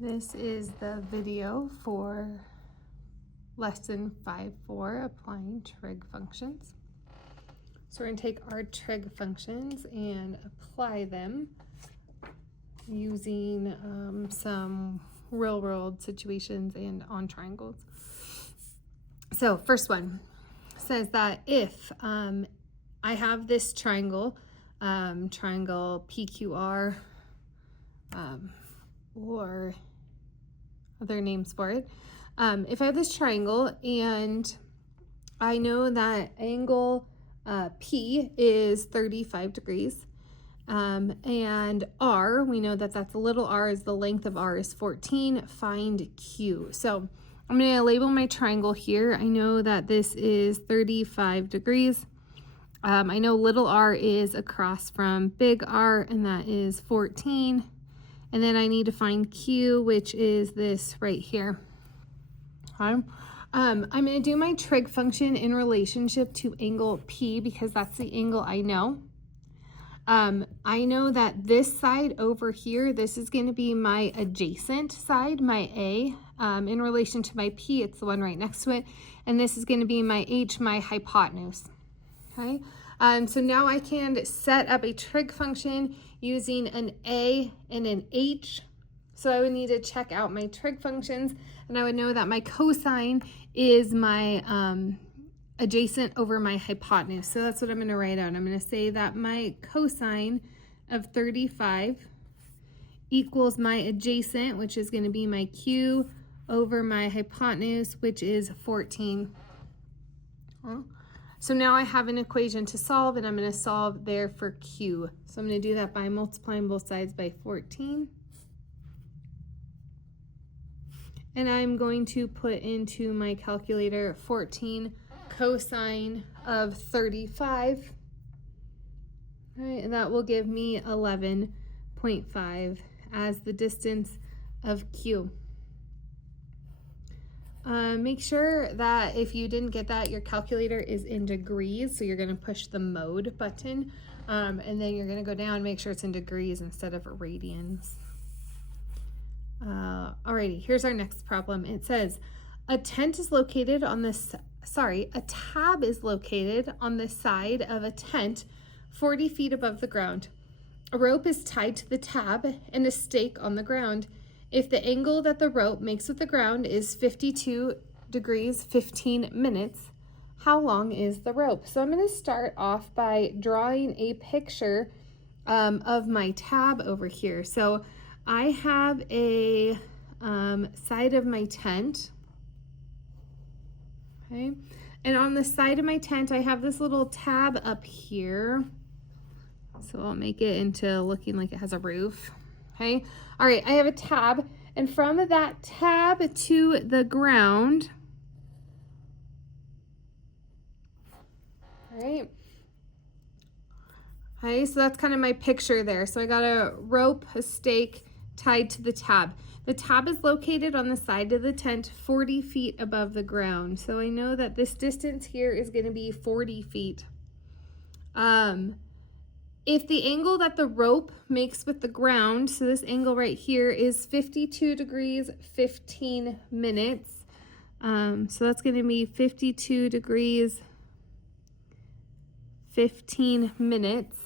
This is the video for lesson 5.4, applying trig functions. So we're going to take our trig functions and apply them using some real world situations and on triangles. So first one says that if I have this triangle, triangle PQR, or other names for it. If I have this triangle and I know that angle P is 35 degrees, and R, we know that that's a little r, is the length of R is 14, find Q. So I'm going to label my triangle here. I know that this is 35 degrees. I know little r is across from big R, and that is 14. And then I need to find Q, which is this right here. Okay. I'm going to do my trig function in relationship to angle P because that's the angle I know. I know that this side over here, this is going to be my adjacent side, my A. In relation to my P, it's the one right next to it. And this is going to be my H, my hypotenuse. Okay. So now I can set up a trig function using an A and an H. So I would need to check out my trig functions, and I would know that my cosine is my adjacent over my hypotenuse. So that's what I'm going to write out. I'm going to say that my cosine of 35 equals my adjacent, which is going to be my Q, over my hypotenuse, which is 14. So now I have an equation to solve, and I'm going to solve there for Q. So I'm going to do that by multiplying both sides by 14. And I'm going to put into my calculator 14 cosine of 35. All right, and that will give me 11.5 as the distance of Q. Make sure that if you didn't get that, your calculator is in degrees. So you're going to push the mode button, and then you're going to go down and make sure it's in degrees instead of radians. Alrighty, here's our next problem. It says a tab is located on the side of a tent 40 feet above the ground. A rope is tied to the tab and a stake on the ground. If the angle that the rope makes with the ground is 52 degrees, 15 minutes, how long is the rope? So I'm going to start off by drawing a picture of my tab over here. So I have a side of my tent, okay? And on the side of my tent, I have this little tab up here. So I'll make it into looking like it has a roof. Okay. All right. I have a tab, and from that tab to the ground. All right. Okay. So that's kind of my picture there. So I got a rope, a stake tied to the tab. The tab is located on the side of the tent 40 feet above the ground. So I know that this distance here is going to be 40 feet. If the angle that the rope makes with the ground, so this angle right here is 52 degrees, 15 minutes. So that's going to be 52 degrees, 15 minutes.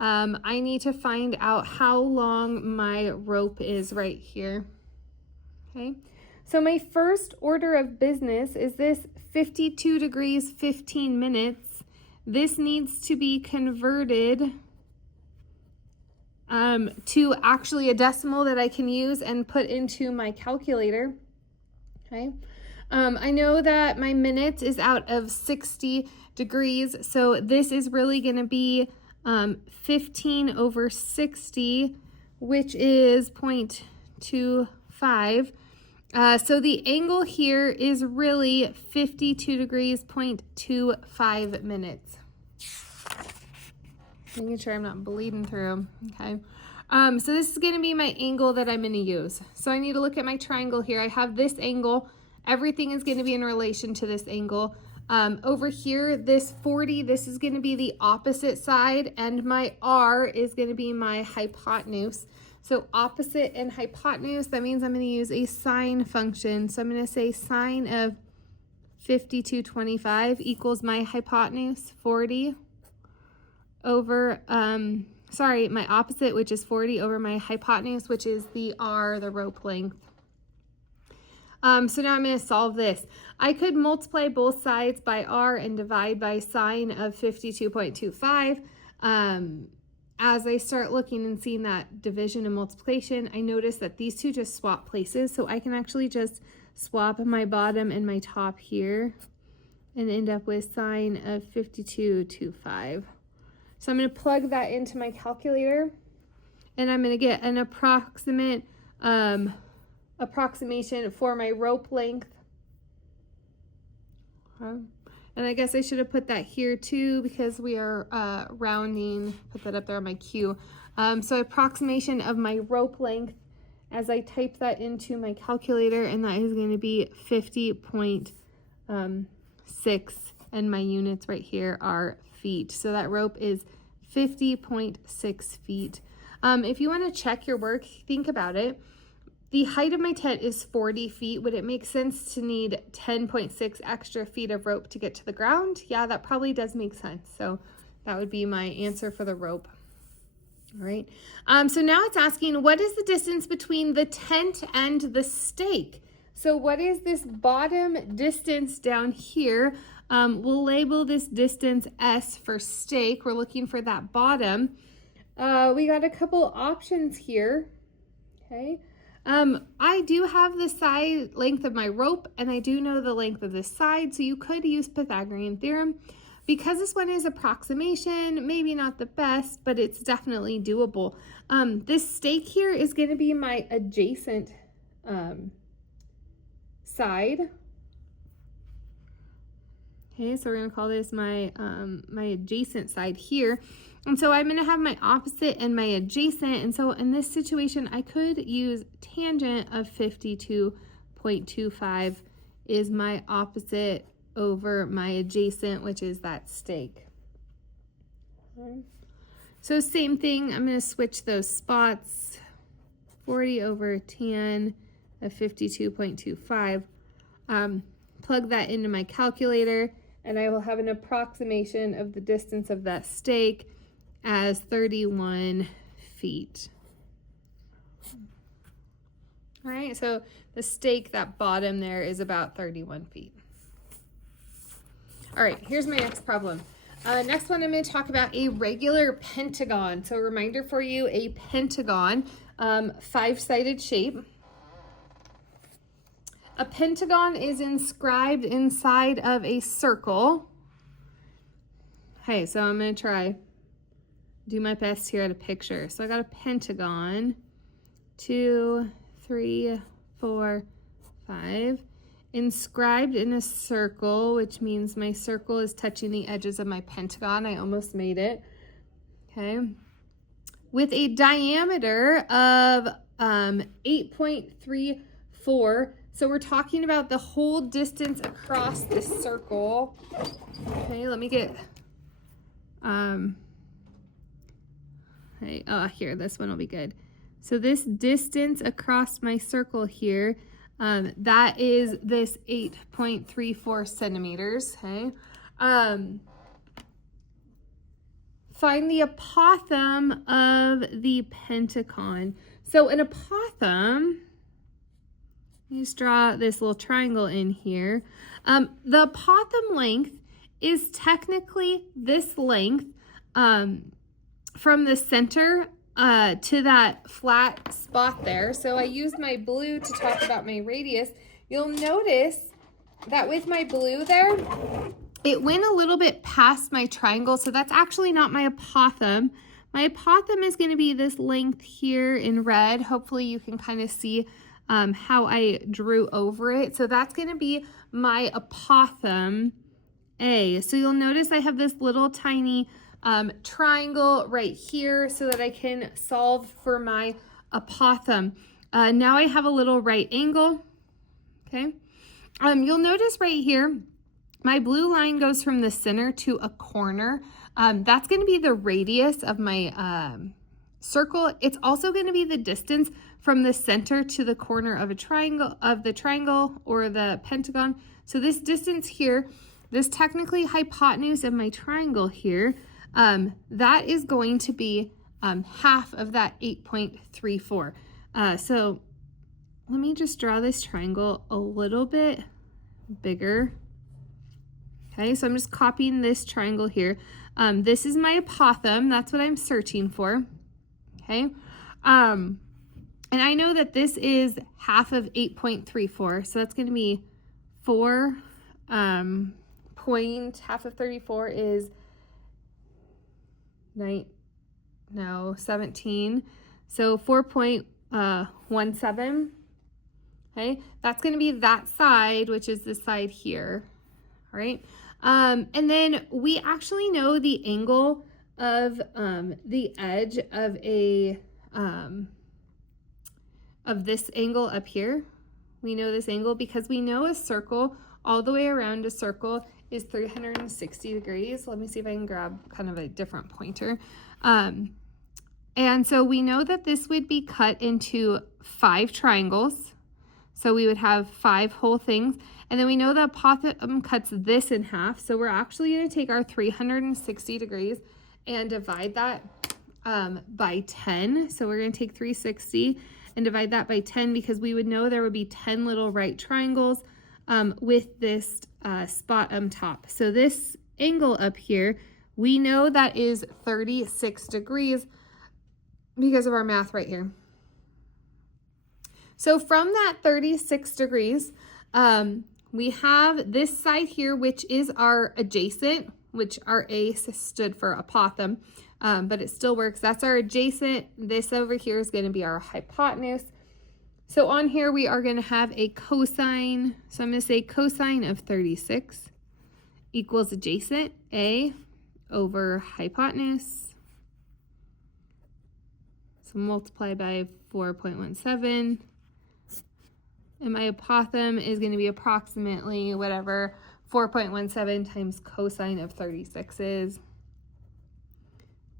I need to find out how long my rope is right here. Okay. So my first order of business is this 52 degrees, 15 minutes. This needs to be converted to actually a decimal that I can use and put into my calculator. Okay. I know that my minutes is out of 60 degrees. So this is really going to be 15 over 60, which is 0.25. So the angle here is really 52 degrees, 0.25 minutes. Making sure I'm not bleeding through. Okay. So this is going to be my angle that I'm going to use. So I need to look at my triangle here. I have this angle. Everything is going to be in relation to this angle. Over here, this 40, this is going to be the opposite side, and my R is going to be my hypotenuse. So opposite and hypotenuse, that means I'm going to use a sine function. So I'm going to say sine of 52.25 equals my hypotenuse, 40, over, my opposite, which is 40, over my hypotenuse, which is the R, the rope length. So now I'm going to solve this. I could multiply both sides by R and divide by sine of 52.25. As I start looking and seeing that division and multiplication, I notice that these two just swap places. So I can actually just swap my bottom and my top here and end up with sine of 52.25. So I'm going to plug that into my calculator, and I'm going to get an approximation for my rope length. And I guess I should have put that here too, because we are rounding. Put that up there on my cue. So approximation of my rope length as I type that into my calculator, and that is going to be 50.6, and my units right here are feet. So that rope is 50.6 feet. If you want to check your work, think about it. The height of my tent is 40 feet. Would it make sense to need 10.6 extra feet of rope to get to the ground? Yeah, that probably does make sense. So that would be my answer for the rope. All right. So now it's asking, what is the distance between the tent and the stake? So what is this bottom distance down here? We'll label this distance S for stake. We're looking for that bottom. We got a couple options here. Okay. I do have the side length of my rope, and I do know the length of this side, so you could use Pythagorean theorem. Because this one is approximation, maybe not the best, but it's definitely doable. This stake here is going to be my adjacent side. Okay, so we're going to call this my my adjacent side here. And so I'm going to have my opposite and my adjacent. And so in this situation, I could use tangent of 52.25 is my opposite over my adjacent, which is that stake. Okay. So same thing, I'm going to switch those spots. 40 over tan of 52.25. Plug that into my calculator, and I will have an approximation of the distance of that stake as 31 feet. All right, so the stake, that bottom there, is about 31 feet. All right, here's my next problem. Next one, I'm going to talk about a regular pentagon. So a reminder for you, a pentagon, five-sided shape. A pentagon is inscribed inside of a circle. Okay, so I'm going to do my best here at a picture. So I got a pentagon, 2, 3, 4, 5, inscribed in a circle, which means my circle is touching the edges of my pentagon. I almost made it. Okay. With a diameter of 8.34. So we're talking about the whole distance across this circle. Okay, let me get here, this one will be good. So this distance across my circle here, that is this 8.34 centimeters, okay? Find the apothem of the pentagon. So an apothem, you just draw this little triangle in here. The apothem length is technically this length from the center to that flat spot there. So I used my blue to talk about my radius. You'll notice that with my blue there, it went a little bit past my triangle. So that's actually not my apothem. My apothem is going to be this length here in red. Hopefully you can kind of see how I drew over it. So that's going to be my apothem A. So you'll notice I have this little tiny triangle right here so that I can solve for my apothem. Now I have a little right angle. Okay. You'll notice right here, my blue line goes from the center to a corner. That's going to be the radius of my circle, it's also going to be the distance from the center to the corner of a triangle, of the triangle or the pentagon. So this distance here, this technically hypotenuse of my triangle here, that is going to be half of that 8.34. So let me just draw this triangle a little bit bigger. Okay, so I'm just copying this triangle here. This is my apothem. That's what I'm searching for. Okay, and I know that this is half of 8.34, so that's going to be 4 half of 34 is 17. So 4.17. Okay, that's going to be that side, which is the side here. All right. And then we actually know the angle of the edge of a of this angle up here. We know this angle because we know a circle all the way around a circle is 360 degrees. Let me see if I can grab kind of a different pointer. And so we know that this would be cut into 5 triangles. So we would have 5 whole things. And then we know the apothem cuts this in half. So we're actually going to take our 360 degrees and divide that by 10. So we're going to take 360 and divide that by 10 because we would know there would be 10 little right triangles with this spot on top. So this angle up here, we know that is 36 degrees because of our math right here. So from that 36 degrees, we have this side here, which is our adjacent, which our A stood for apothem, but it still works. That's our adjacent. This over here is going to be our hypotenuse. So on here, we are going to have a cosine. So I'm going to say cosine of 36 equals adjacent A over hypotenuse. So multiply by 4.17. And my apothem is going to be approximately whatever 4.17 times cosine of 36 is,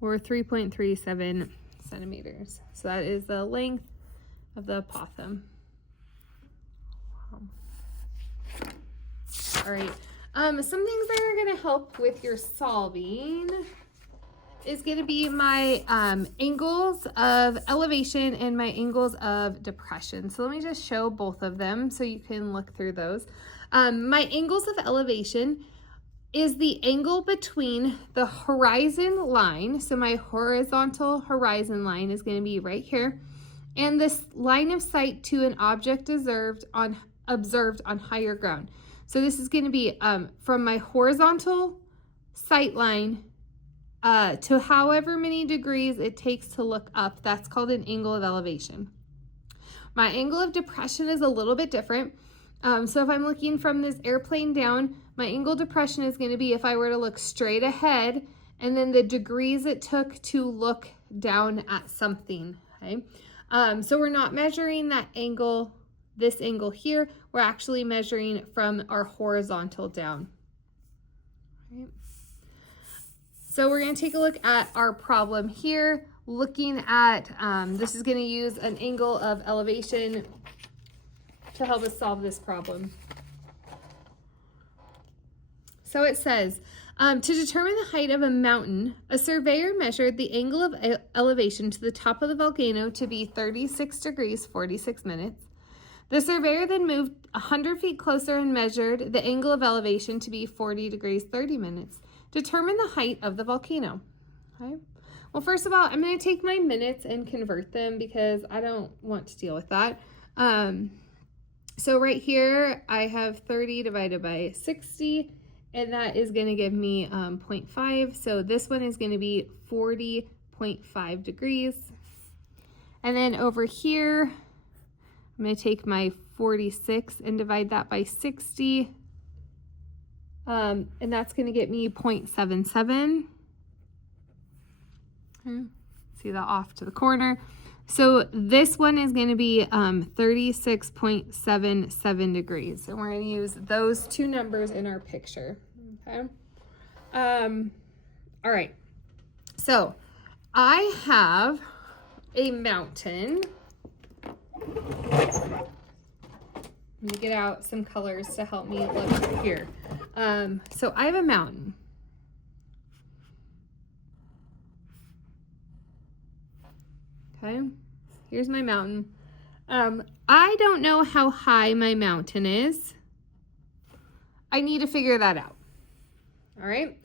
or 3.37 centimeters. So that is the length of the apothem. All right. Some things that are going to help with your solving is going to be my angles of elevation and my angles of depression. So let me just show both of them so you can look through those. My angles of elevation is the angle between the horizon line. So my horizontal horizon line is going to be right here. And this line of sight to an object observed on higher ground. So this is going to be from my horizontal sight line to however many degrees it takes to look up. That's called an angle of elevation. My angle of depression is a little bit different. So if I'm looking from this airplane down, my angle of depression is going to be if I were to look straight ahead and then the degrees it took to look down at something. Okay. So we're not measuring that angle, this angle here. We're actually measuring from our horizontal down. Right. So we're going to take a look at our problem here, looking at, this is going to use an angle of elevation to help us solve this problem. So it says, to determine the height of a mountain, a surveyor measured the angle of elevation to the top of the volcano to be 36 degrees, 46 minutes. The surveyor then moved 100 feet closer and measured the angle of elevation to be 40 degrees, 30 minutes. Determine the height of the volcano. Okay. Well, first of all, I'm going to take my minutes and convert them because I don't want to deal with that. So right here, I have 30 divided by 60, and that is going to give me 0.5. So this one is going to be 40.5 degrees. And then over here, I'm going to take my 46 and divide that by 60. And that's going to get me 0.77. Okay. See that off to the corner. So this one is going to be 36.77 degrees. And we're going to use those two numbers in our picture. Okay. All right. So I have a mountain. Let me get out some colors to help me look here. So I have a mountain. Okay, here's my mountain. I don't know how high my mountain is. I need to figure that out. All right.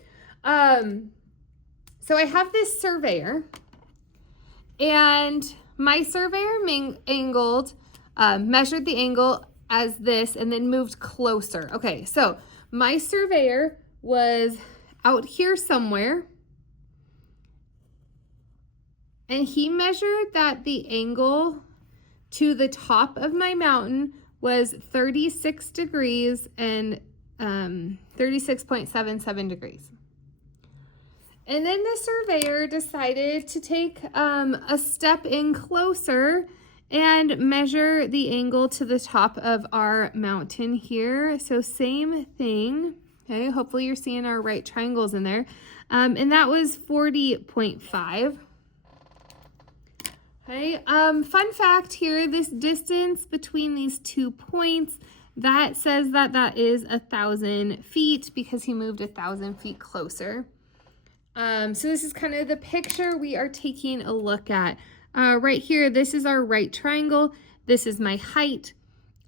So I have this surveyor, and my surveyor measured the angle as this and then moved closer. Okay, so my surveyor was out here somewhere, and he measured that the angle to the top of my mountain was 36 degrees and 36.77 degrees. And then the surveyor decided to take a step in closer and measure the angle to the top of our mountain here. So same thing. Okay, hopefully you're seeing our right triangles in there. And that was 40.5. Okay, fun fact here, this distance between these 2 points, that says that that is 1,000 feet because he moved 1,000 feet closer. So this is kind of the picture we are taking a look at. Right here, this is our right triangle. This is my height.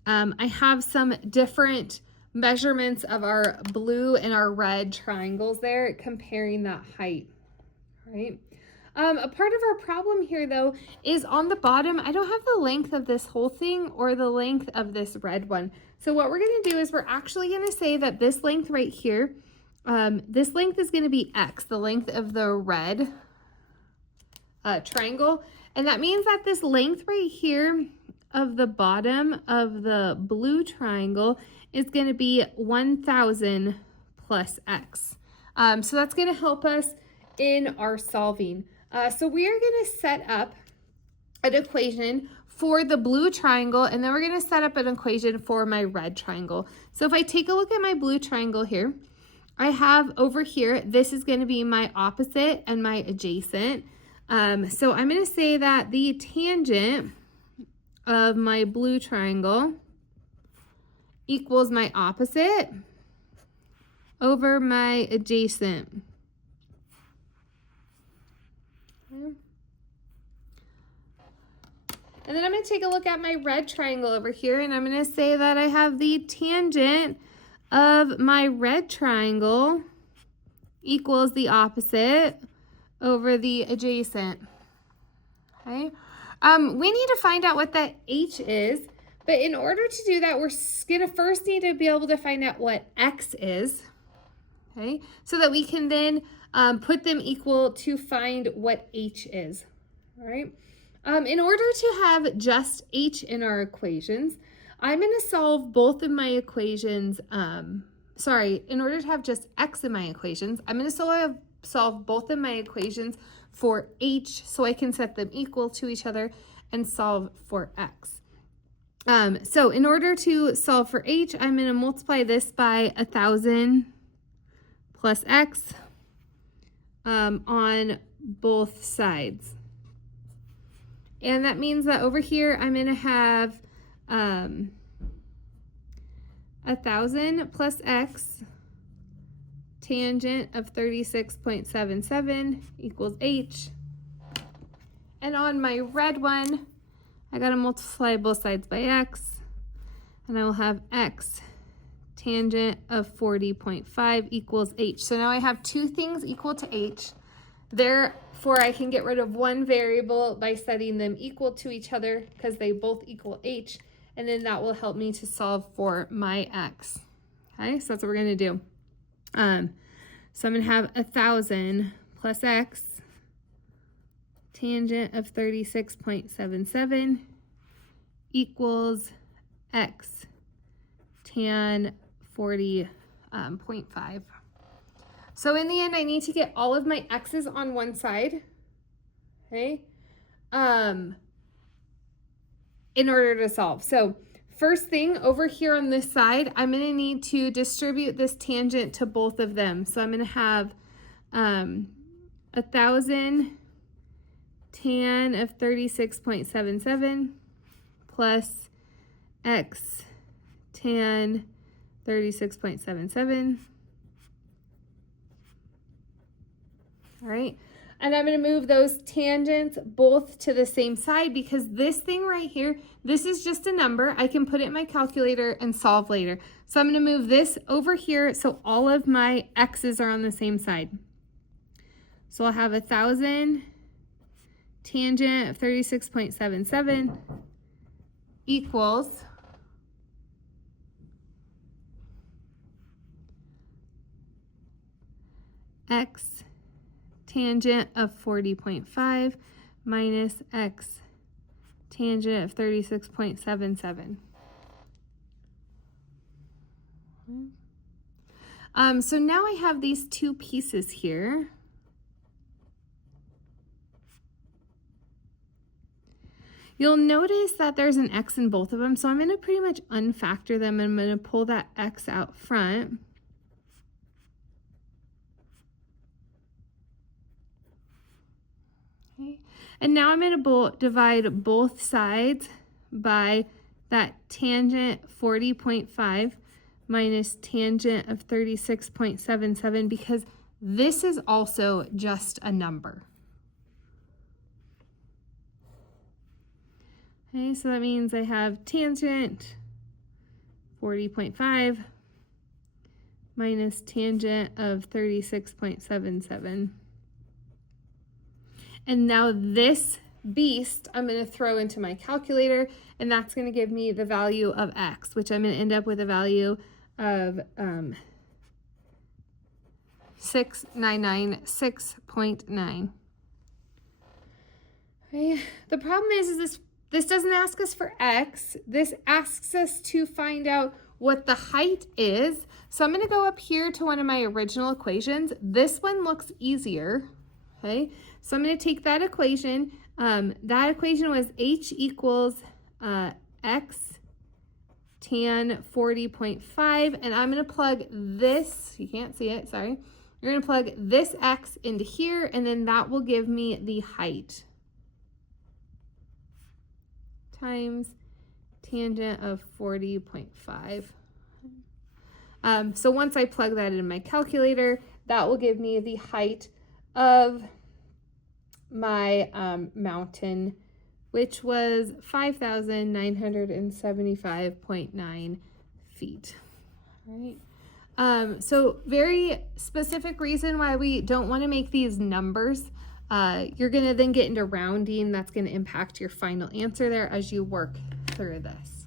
I have some different measurements of our blue and our red triangles there, comparing that height, right? A part of our problem here, though, is on the bottom, I don't have the length of this whole thing or the length of this red one. So what we're going to do is we're actually going to say that this length right here, this length is going to be X, the length of the red triangle. And that means that this length right here of the bottom of the blue triangle is going to be 1,000 plus X. So that's going to help us in our solving. So we are going to set up an equation for the blue triangle, and then we're going to set up an equation for my red triangle. So if I take a look at my blue triangle here, I have over here, this is going to be my opposite and my adjacent. So I'm going to say that the tangent of my blue triangle equals my opposite over my adjacent. Okay. And then I'm going to take a look at my red triangle over here, and I'm going to say that I have the tangent of my red triangle equals the opposite over the adjacent. Okay. We need to find out what that H is, but in order to do that, we're going to first need to be able to find out what X is, okay, so that we can then put them equal to find what H is, all right? In order to have just H in our equations, I'm going to solve both of my equations, in order to have just X in my equations, I'm going to solve both of my equations for H so I can set them equal to each other and solve for X. So in order to solve for H, I'm going to multiply this by 1,000 plus X on both sides. And that means that over here, I'm going to have 1,000 plus X tangent of 36.77 equals H. And on my red one, I got to multiply both sides by X. And I will have X tangent of 40.5 equals H. So now I have two things equal to H. Therefore, I can get rid of one variable by setting them equal to each other because they both equal H. And then that will help me to solve for my X. Okay, so that's what we're going to do. So I'm going to have 1,000 plus X tangent of 36.77 equals X tan 40.5. So in the end, I need to get all of my X's on one side, okay, in order to solve. So first thing over here on this side, I'm going to need to distribute this tangent to both of them. So I'm going to have 1,000 tan of 36.77 plus x tan 36.77. All right. And I'm going to move those tangents both to the same side because this thing right here, this is just a number. I can put it in my calculator and solve later. So I'm going to move this over here so all of my x's are on the same side. So I'll have 1,000 tangent of 36.77 equals x tangent of 40.5 minus x tangent of 36.77. So now I have these two pieces here. You'll notice that there's an x in both of them, so I'm going to pretty much unfactor them and I'm going to pull that x out front. Okay. And now I'm going to divide both sides by that tangent 40.5 minus tangent of 36.77 because this is also just a number. Okay, so that means I have tangent 40.5 minus tangent of 36.77. And now this beast I'm going to throw into my calculator, and that's going to give me the value of x, which I'm going to end up with a value of 6996.9. Okay. The problem is this doesn't ask us for x. This asks us to find out what the height is. So I'm going to go up here to one of my original equations. This one looks easier. Okay, so I'm going to take that equation. That equation was h equals x tan 40.5, and I'm going to plug this, you can't see it, sorry. You're going to plug this x into here, and then that will give me the height times tangent of 40.5. So once I plug that in my calculator, that will give me the height of my mountain, which was 5,975.9 feet. All right. So very specific reason why we don't want to make these numbers. You're going to then get into rounding. That's going to impact your final answer there as you work through this.